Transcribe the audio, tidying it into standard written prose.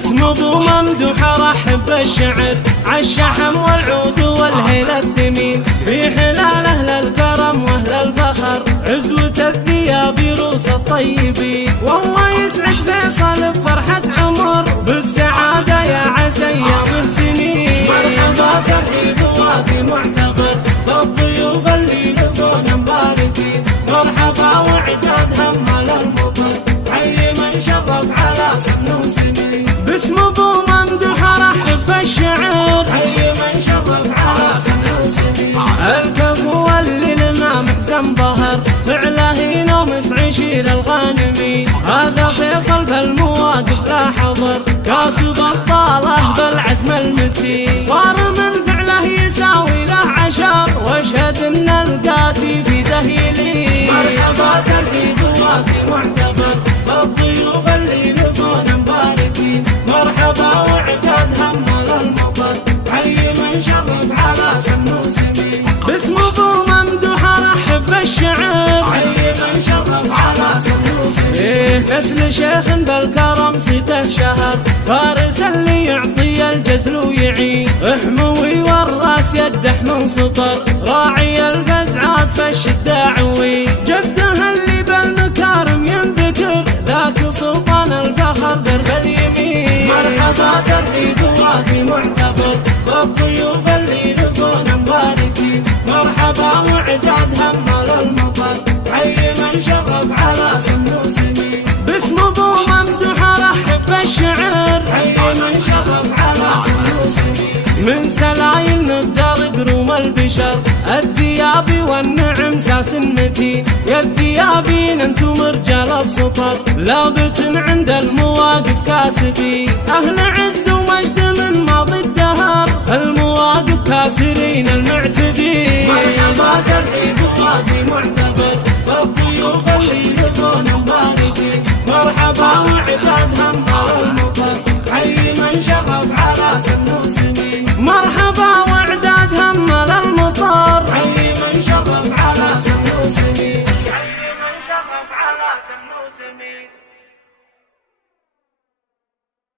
باسم ابو ممدوح ارحب بالشعر عالشحم والعود والهيل الثمين في حلال اهل الكرم واهل الفخر عزوة الثياب روس الطيبين. والله يسعد فيصل بفرحة عمر بالسعادة يا عسى ايام سنين. مرحبا ترحيب وافي معتبر بالضيوف اللي لفونا مباركين. مرحبا وعداد همال المطر حي من شرف على سن وسنين. باسم ابو ممدوح ارحب بالشعر حي من شرف على سن وسنين. الكفو اللي لنا محزن ظهر فعله ينومس عشير الغانمين. هذا فيصل في المواقف لا حضر كاسب الطاله بالعزم المتين. صار من فعله يساوي له عشر واشهد ان القاسي في ذهيلين. مرحبا ترحيب وافي معتبر بالضيوف اللي لفونا مباركين. مرحبا وعداد همال المطر حي من شرف على سن وسنين. باسم ابو ممدوح ارحب بالشعر حي من شرف على سن وسنين. نسل شيخ بالكرم صيته شهر فارس اللي يعطي الجزل ويعين. حموي والراس يده من سطر راعي الفزعات في الشده عوي. جده اللي بالمكارم ينذكر ذاك سلطان الفخر درب اليمين. مرحبا ترحيب وافي معتبر بالضيوف اللي لفونا مباركين. مرحبا وعداد همال المطر حي من شرف على سن وسنين. باسم ابو ممدوح ارحب بالشعر حي من شرف على سن وسنين. من سلايل نبدر قروم البشر الثيابي والنعم ساس متين. يا الثيابين انتم رجال السطر لابت عند المواقف كاسبين. اهل عز ومجد من ماضي الدهر المواقف كاسرين المعتدين. مرحبا ترحيب وافي معتبر بالضيوف اللي لفونا مباركين. مرحبا وعباد همال